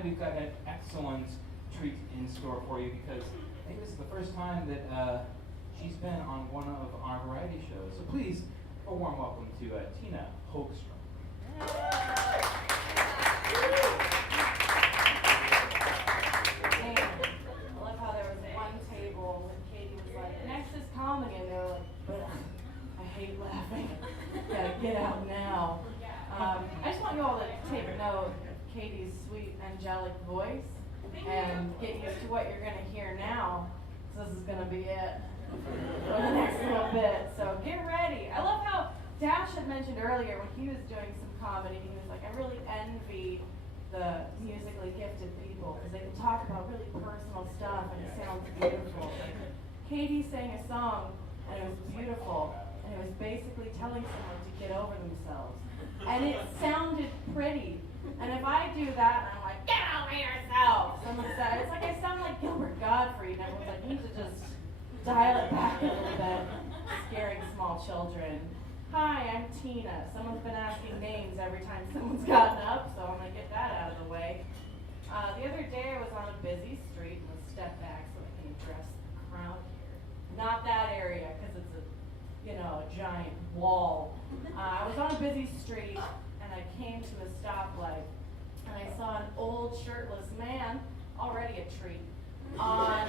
tonight we've got an excellent treat in store for you because I think this is the first time that she's been on one of our variety shows. So please, a warm welcome to Tina Högström. I love how there was one table and Katie was like, next is comedy, and they were like, but I hate laughing. Gotta get out now. I just want you all to take note of Katie's sweet, angelic voice and get used to what you're going to hear now. So this is going to be it for the next little bit. So get ready. I love how Dash had mentioned earlier when he was doing some comedy, he was like, I really envy the musically gifted people because they can talk about really personal stuff and it sounds beautiful. Katie sang a song and it was beautiful and it was basically telling someone to get over themselves. And it sounded pretty. And if I do that and I'm like, get over yourself, someone said, it's like I sound like Gilbert Gottfried, and everyone's like, you need to just dial it back a little bit, scaring small children. Hi, I'm Tina. Someone's been asking names every time someone's gotten up, so I'm going to get that out of the way. The other day I was on a busy street and I stepped back so I can address the crowd here. Not that area, because it's a giant wall. I was on a busy street and I came to a stoplight and I saw an old shirtless man, already a treat, on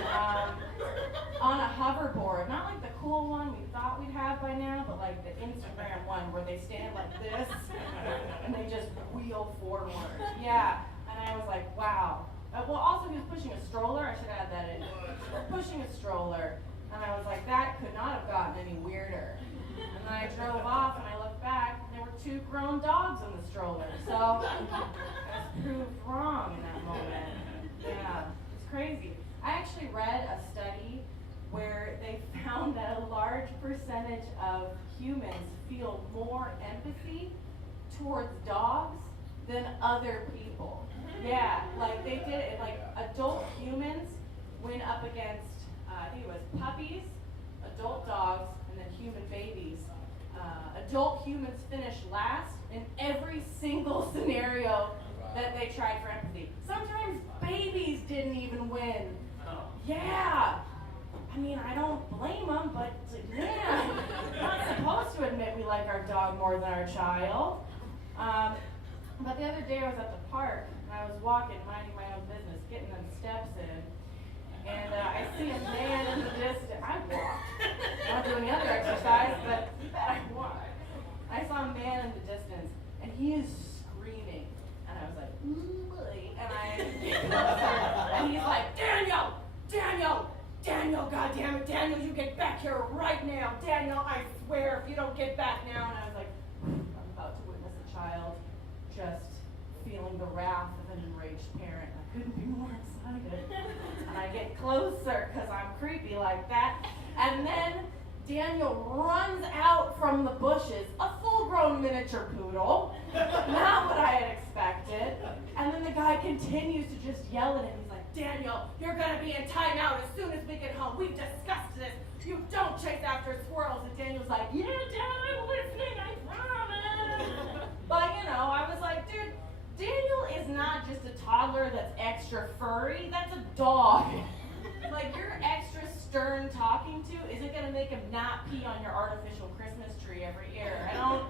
a hoverboard. Not like the cool one we thought we'd have by now, but like the Instagram one where they stand like this and they just wheel forward. Yeah, and I was like, wow. Well, also he was pushing a stroller. I should add that in. Pushing a stroller. And I was like, that could not have gotten any weirder. And then I drove off and I looked back and there were 2 grown dogs in the stroller. So I was proved wrong in that moment. Yeah, it's crazy. I actually read a study where they found that a large percentage of humans feel more empathy towards dogs than other people. Yeah, like they did it, like adult humans went up against I think it was puppies, adult dogs, and then human babies. Adult humans finished last in every single scenario that they tried for empathy. Sometimes babies didn't even win. Yeah. I mean, I don't blame them, but man, we're not supposed to admit we like our dog more than our child. But the other day I was at the park, and I was walking, minding my own business, getting them steps in. And I see a man in the distance. I walked. I don't do any other exercise, but I walked. I saw a man in the distance, and he is screaming. And I was like, ooh, and I get closer, and he's like, Daniel, goddammit, Daniel, you get back here right now. Daniel, I swear, if you don't get back now. And I was like, I'm about to witness a child just feeling the wrath of an enraged parent. I couldn't be more excited. And I get closer because I'm creepy like that. And then Daniel runs out from the bushes, a full-grown miniature poodle. Not what I had expected. And then the guy continues to just yell at him. He's like, Daniel, you're going to be in timeout as soon as we get home. We've discussed this. You don't chase after squirrels. And Daniel's like, yeah, Dad, I'm listening. I promise. But, I was like, dude, Daniel is not just a toddler that's extra furry, that's a dog. Like, your extra stern talking to isn't going to make him not pee on your artificial Christmas tree every year. I don't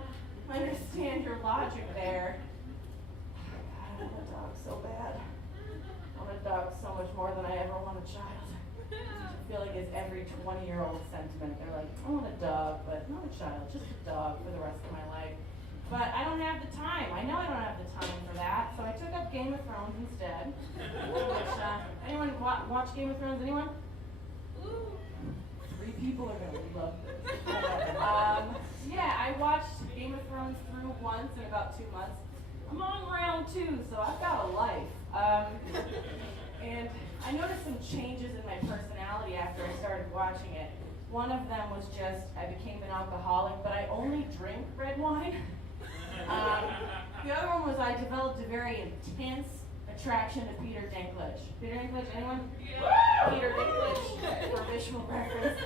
understand your logic there. God, I want a dog so bad. I want a dog so much more than I ever want a child. I feel like it's every 20-year-old sentiment. They're like, I want a dog, but not a child, just a dog for the rest of my life. But I don't have the time. I know I don't have the time for that. So I took up Game of Thrones instead. Which, anyone watch Game of Thrones? Anyone? Ooh. 3 people are going to love this. Yeah, I watched Game of Thrones through once in about 2 months. I'm on round 2, so I've got a life. And I noticed some changes in my personality after I started watching it. One of them was just I became an alcoholic, but I only drink red wine. The other one was I developed a very intense attraction to Peter Dinklage. Peter Dinklage, anyone? Yeah. Peter Dinklage, for visual reference.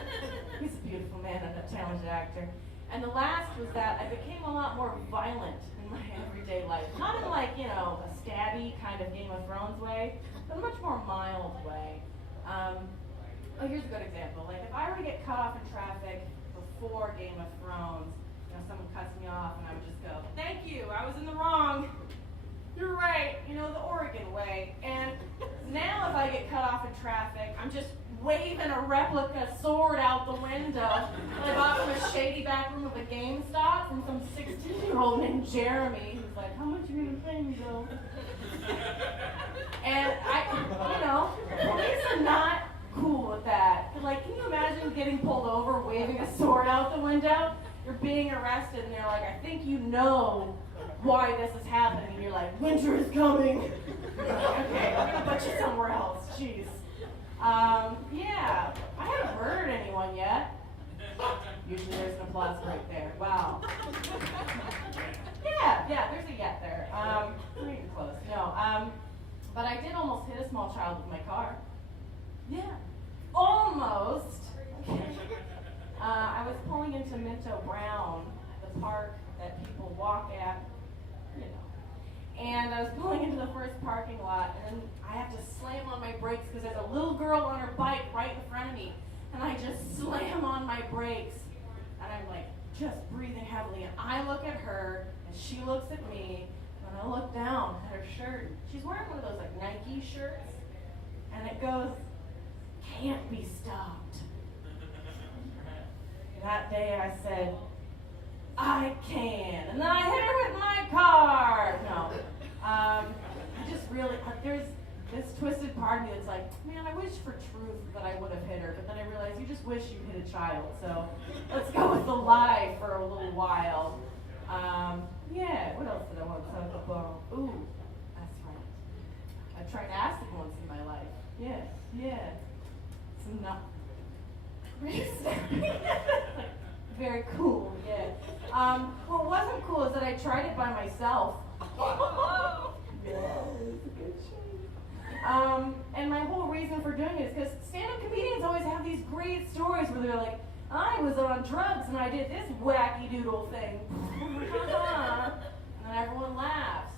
He's a beautiful man and a talented actor. And the last was that I became a lot more violent in my everyday life. Not in like, you know, a stabby kind of Game of Thrones way, but a much more mild way. Oh, here's a good example. Like if I were to get cut off in traffic before Game of Thrones, you know, someone cuts me off and I would just go, "Thank you, I was in the wrong. You're right, you know, the Oregon way." And now if I get cut off in traffic, I'm just waving a replica sword out the window that I bought from a shady back room of a GameStop from some 16-year-old named Jeremy who's like, "How much are you gonna pay me, Bill?" And you know, police are not cool with that. Like, can you imagine getting pulled over, waving a sword out the window? You're being arrested and they're like, "I think you know why this is happening." And you're like, "Winter is coming." Okay, I'm gonna put you somewhere else. Jeez. Yeah, I haven't murdered anyone yet. Usually there's an applause break there. Wow. Yeah, there's a yet there. We're even close. No, but I did almost hit a small child with my car. Yeah, almost. I was pulling into Minto Brown, the park that people walk at, you know. And I was pulling into the first parking lot, and then I have to slam on my brakes because there's a little girl on her bike right in front of me. And I just slam on my brakes, and I'm like just breathing heavily. And I look at her, and she looks at me, and I look down at her shirt. She's wearing one of those like Nike shirts, and it goes, "Can't be stopped." That day I said, "I can," and then I hit her with my car. No, I just really, there's this twisted part of me that's like, man, I wish for truth that I would have hit her, but then I realized you just wish you hit a child, so let's go with the lie for a little while. Yeah, what else did I want to talk about? Ooh, that's right. I tried acid once in my life. Yeah. Some not very cool, yeah. What wasn't cool is that I tried it by myself. Yeah, it's a good show. And my whole reason for doing it is because stand-up comedians always have these great stories where they're like, "I was on drugs and I did this wacky doodle thing." And everyone laughs.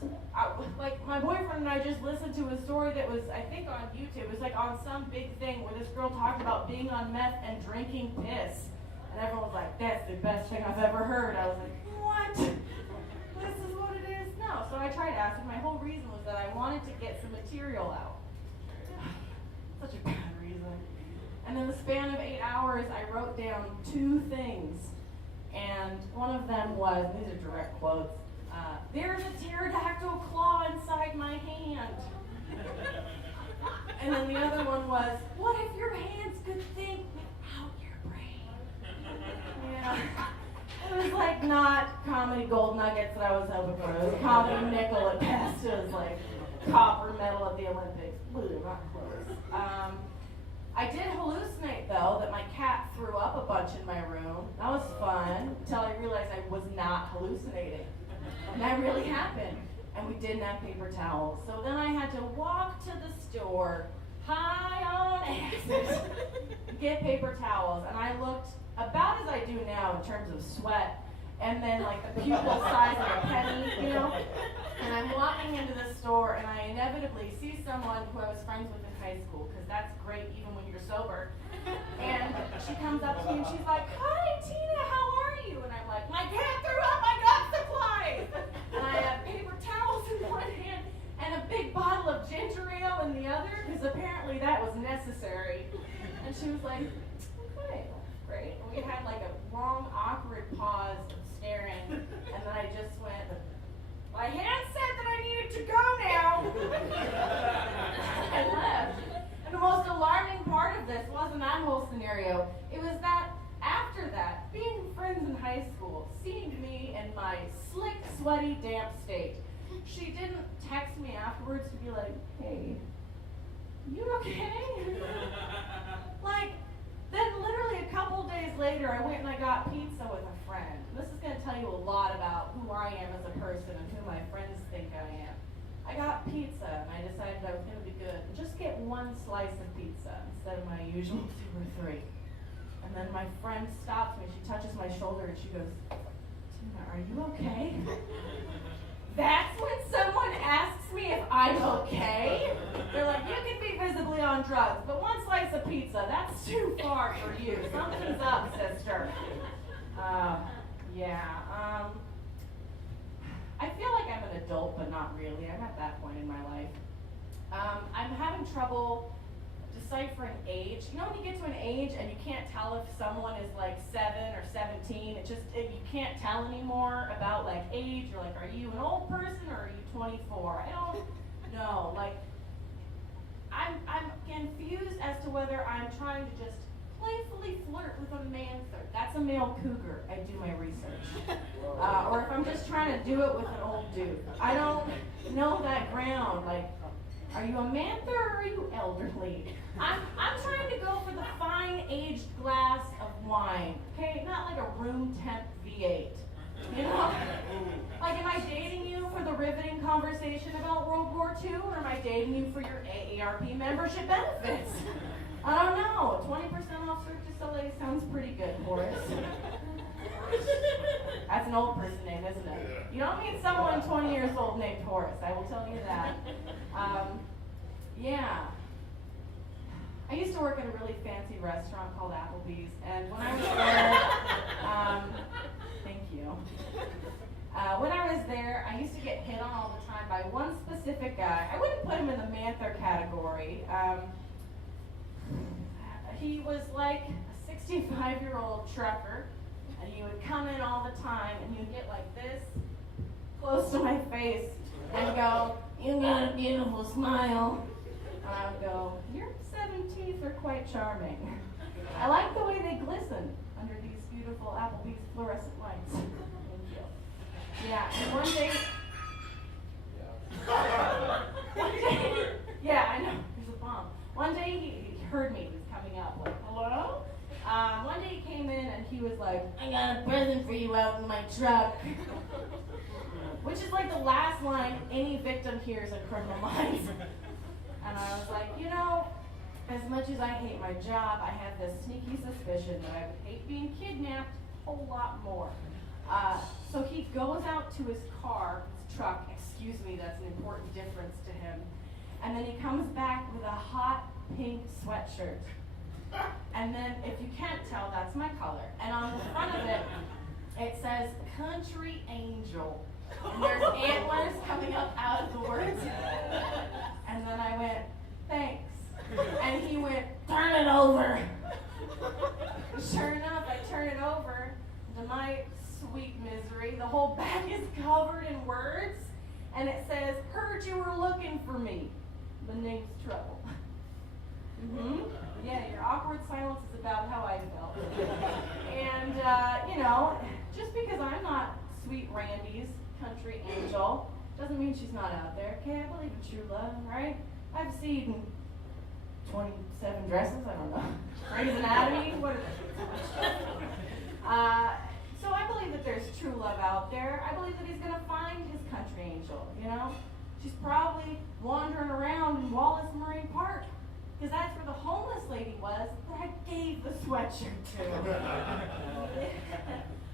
Like my boyfriend and I just listened to a story that was, I think, on YouTube. It was like on some big thing where this girl talked about being on meth and drinking piss. And everyone was like, "That's the best thing I've ever heard." I was like, "What? This is what it is?" No, so I tried acid. My whole reason was that I wanted to get some material out. Such a bad reason. And in the span of 8 hours, I wrote down 2 things. And one of them was, these are direct quotes, "There's a pterodactyl claw inside my hand." And then the other one was, "What if your hands could think without your brain?" Yeah. It was like not comedy gold nuggets that I was hoping for. It was comedy nickel at best. It was like copper medal at the Olympics. Ooh, not close. I did hallucinate, though, that my cat threw up a bunch in my room. That was fun, until I realized I was not hallucinating. And that really happened. And we didn't have paper towels. So then I had to walk to the store, high on acid, get paper towels. And I looked about as I do now in terms of sweat, and then like the pupil size of a penny, you know? And I'm walking into the store, and I inevitably see someone who I was friends with in high school, because that's great even when you're sober. And she comes up to me and she's like, "Hi, Tina, how are you?" And I'm like, "My cat threw up, I got supplies!" And I have paper towels in one hand and a big bottle of ginger ale in the other, because apparently that was necessary. And she was like, "Okay, that's great." And we had like a long, awkward pause of staring, and then I just went, "My hand said that I needed to go now." And left. And the most alarming part of this wasn't that whole scenario. It was that after that, being friends in high school, seeing me in my slick, sweaty, damp state, she didn't text me afterwards to be like, "Hey, you okay?" Like, then literally a couple days later, I went and I got pizza with a friend. This is going to tell you a lot about who I am as a person and who my friends think I am. I got pizza, and I decided I was going to be good and just get 1 slice of pizza instead of my usual 2 or 3. And then my friend stops me, she touches my shoulder, and she goes, Tina, are you okay? That's when someone asks me if I'm okay. They're like, you can be visibly on drugs, but one slice of pizza, that's too far for you. Something's up, sister. I feel like I'm an adult, but not really. I'm at that point in my life. I'm having trouble deciphering age. You know when you get to an age and you can't tell if someone is like 7 or 17, you can't tell anymore about like age. You're like, are you an old person or are you 24? I don't know. Like, I'm confused as to whether I'm trying to just playfully flirt with a manther. That's a male cougar. I do my research. Or if I'm just trying to do it with an old dude. I don't know that ground. Like, are you a manther or are you elderly? I'm trying to go for the fine aged glass of wine. Okay, not like a room temp V8. You know? Like, am I dating you for the riveting conversation about World War II, or am I dating you for your AARP membership benefits? I don't know. 20% off Cirque du Soleil sounds pretty good, Horace. That's an old person name, isn't it? You don't meet someone 20 years old named Horace, I will tell you that. I used to work at a really fancy restaurant called Applebee's, and when I was there, thank you. When I was there, I used to get hit on all the time by one specific guy. I wouldn't put him in the manther category. He was like a 65-year-old trucker, and he would come in all the time, and he would get like this, close to my face, and go, you got a beautiful smile. And I would go, your 7 teeth are quite charming. I like the way they glisten under these beautiful Applebee's fluorescent lights. Thank you. Yeah, and one day, yeah, I know, there's a bomb. One day he heard me, he was coming up, like, hello? One day he came in and he was like, I got a present for you out in my truck. Which is like the last line any victim hears in Criminal Minds. And I was like, you know, as much as I hate my job, I have this sneaky suspicion that I would hate being kidnapped a whole lot more. So he goes out to his car, his truck, excuse me, that's an important difference to him. And then he comes back with a hot pink sweatshirt. And then, if you can't tell, that's my color. And on the front of it, it says, Country Angel. And there's antlers coming up out of the words. And then I went, thanks. And he went, turn it over. Sure enough, I turn it over. To my sweet misery, the whole back is covered in words. And it says, heard you were looking for me. The name's Trouble. Yeah, your awkward silence is about how I felt. And, you know, just because I'm not Sweet Randy's Country Angel doesn't mean she's not out there. Okay, I believe in true love, right? I've seen 27 dresses, I don't know. Grey's Anatomy, what is it? So I believe that there's true love out there. I believe that he's going to find his country angel, you know? She's probably wandering around in Wallace Marine Park, because that's where the homeless lady was that I gave the sweatshirt to.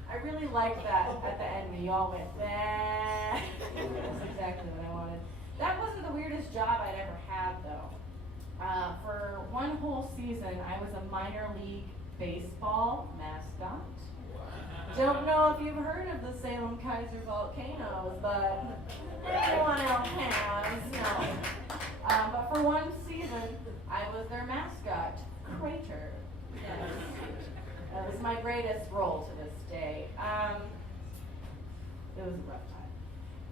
I really liked that at the end when you all went, bah. That's exactly what I wanted. That wasn't the weirdest job I'd ever had, though. For one whole season, I was a minor league baseball mascot. Don't know if you've heard of the Salem Kaiser volcanoes, but everyone else has. No. But for one season, I was their mascot, Crater. Yes. That was my greatest role to this day. It was a rough time.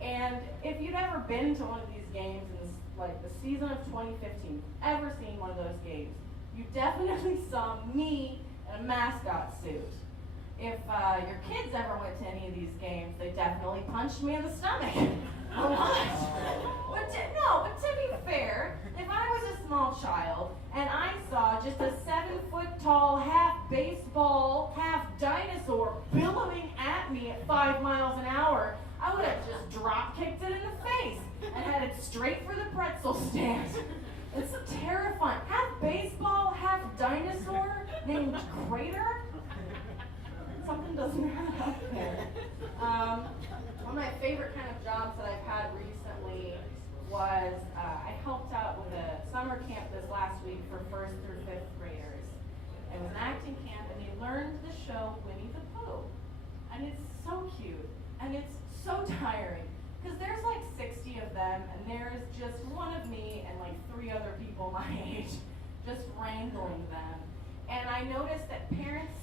And if you'd ever been to one of these games in this, like the season of 2015, ever seen one of those games, you definitely saw me in a mascot suit. If your kids ever went to any of these games, they definitely punched me in the stomach. A lot. But to be fair, if I was a small child and I saw just a 7-foot-tall, half baseball, half dinosaur billowing at me at 5 miles an hour, I would have just drop-kicked it in the face and headed straight for the pretzel stand. It's terrifying. Half baseball, half dinosaur named Crater? summer camp this last week for 1st through 5th graders. It was an acting camp, and they learned the show Winnie the Pooh. And it's so cute, and it's so tiring, because there's like 60 of them, and there's just one of me and like 3 other people my age just wrangling them. And I noticed that parents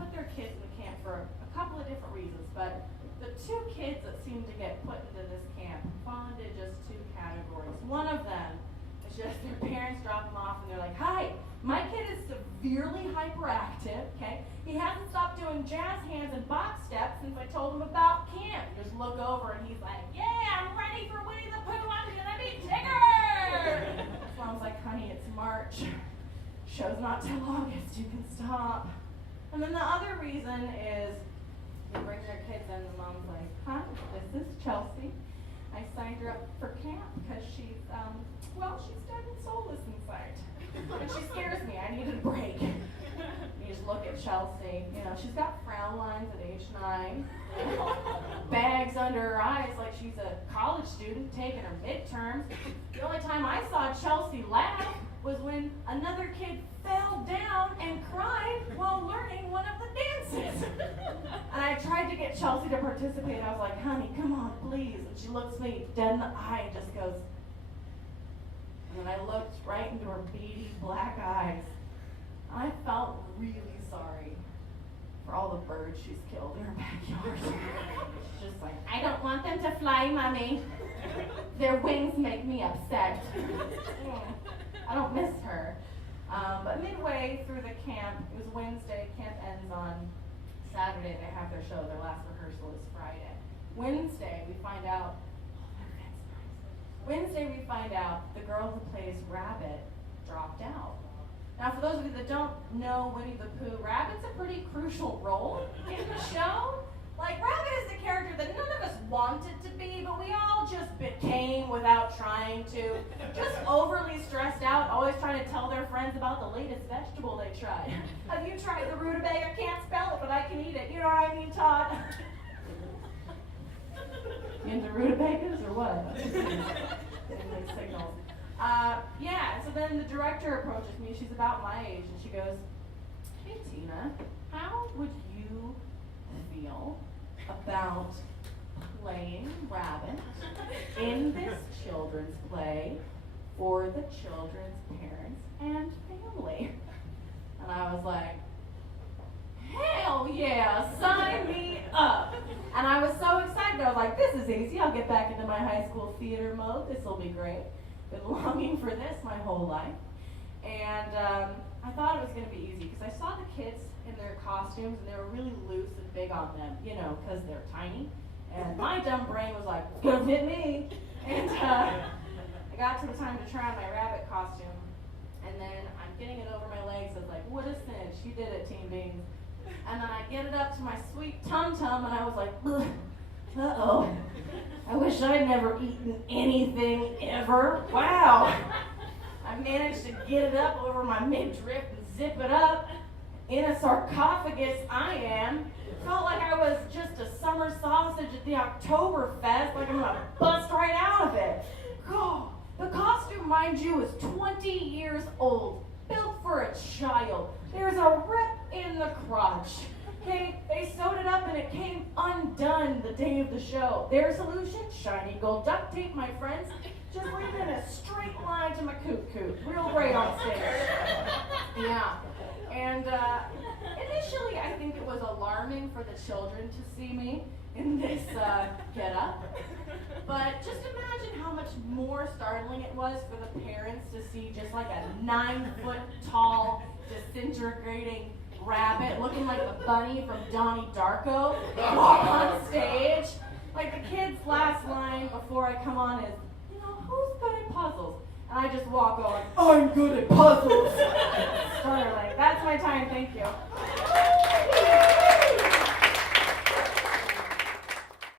put their kids in the camp for a couple of different reasons, but the 2 kids that seem to get put into this camp fall into just 2 categories. One of them is just their parents drop them off and they're like, "Hi, my kid is severely hyperactive, okay? He hasn't stopped doing jazz hands and box steps since I told him about camp." You just look over and he's like, "Yeah, I'm ready for Winnie the Pooh, I'm gonna be Tigger!" So I was like, "Honey, it's March. Show's not till August, you can stop." And then the other reason is they bring their kids in, the mom's like, "Hi, this is Chelsea. I signed her up for camp because she's dead and soulless inside. And she scares me, I needed a break." You just look at Chelsea, she's got frown lines at age 9, bags under her eyes like she's a college student taking her midterms. The only time I saw Chelsea laugh was when another kid fell down and cried while learning one of the dances. And I tried to get Chelsea to participate. I was like, "Honey, come on, please." And she looks me dead in the eye and just goes, and then I looked right into her beady black eyes. I felt really sorry for all the birds she's killed in her backyard. She's just like, "I don't want them to fly, Mommy. Their wings make me upset." I don't miss her. But midway through the camp, it was Wednesday, camp ends on Saturday, they have their show, their last rehearsal is Friday. Wednesday, we find out the girl who plays Rabbit dropped out. Now, for those of you that don't know Winnie the Pooh, Rabbit's a pretty crucial role in the show. Like, Rabbit is the character that none of us wanted to be, but we all just became without trying to. Just overly stressed out, always trying to tell their friends about the latest vegetable they tried. "Have you tried the rutabaga? I can't spell it, but I can eat it." You know what I mean, Todd? You into rutabagas or what? Getting like signals. So then the director approaches me. She's about my age, and she goes, "Hey, Tina, how would you feel about playing Rabbit in this children's play for the children's parents and family?" And I was like, "Hell yeah, sign me up." And I was so excited. I was like, "This is easy. I'll get back into my high school theater mode. This will be great." Been longing for this my whole life. And I thought it was going to be easy because I saw the kids in their costumes and they were really loose and big on them, because they're tiny. And my dumb brain was like, "It's going to fit me." And I got to the time to try on my Rabbit costume. And then I'm getting it over my legs. I was like, "What a cinch. You did it, Teen Beans." And then I get it up to my sweet tum-tum and I was like, "Uh-oh. I wish I'd never eaten anything ever. Wow." I managed to get it up over my midriff and zip it up. In a sarcophagus I am. Felt like I was just a summer sausage at the Oktoberfest, like I'm gonna bust right out of it. God, the costume, mind you, is 20 years old. Built for a child. There's a rip in the crotch. Okay, they sewed it up and it came undone the day of the show. Their solution? Shiny gold duct tape, my friends. Just leave it in a straight line to my coot. Real great on stage. Yeah. And initially I think it was alarming for the children to see me in this get-up. But just imagine how much more startling it was for the parents to see just like a 9-foot-tall, disintegrating Rabbit looking like the bunny from Donnie Darko walk on stage. Like the kid's last line before I come on is, "Who's good at puzzles?" And I just walk on, "I'm good at puzzles." Starter, like, that's my time, thank you.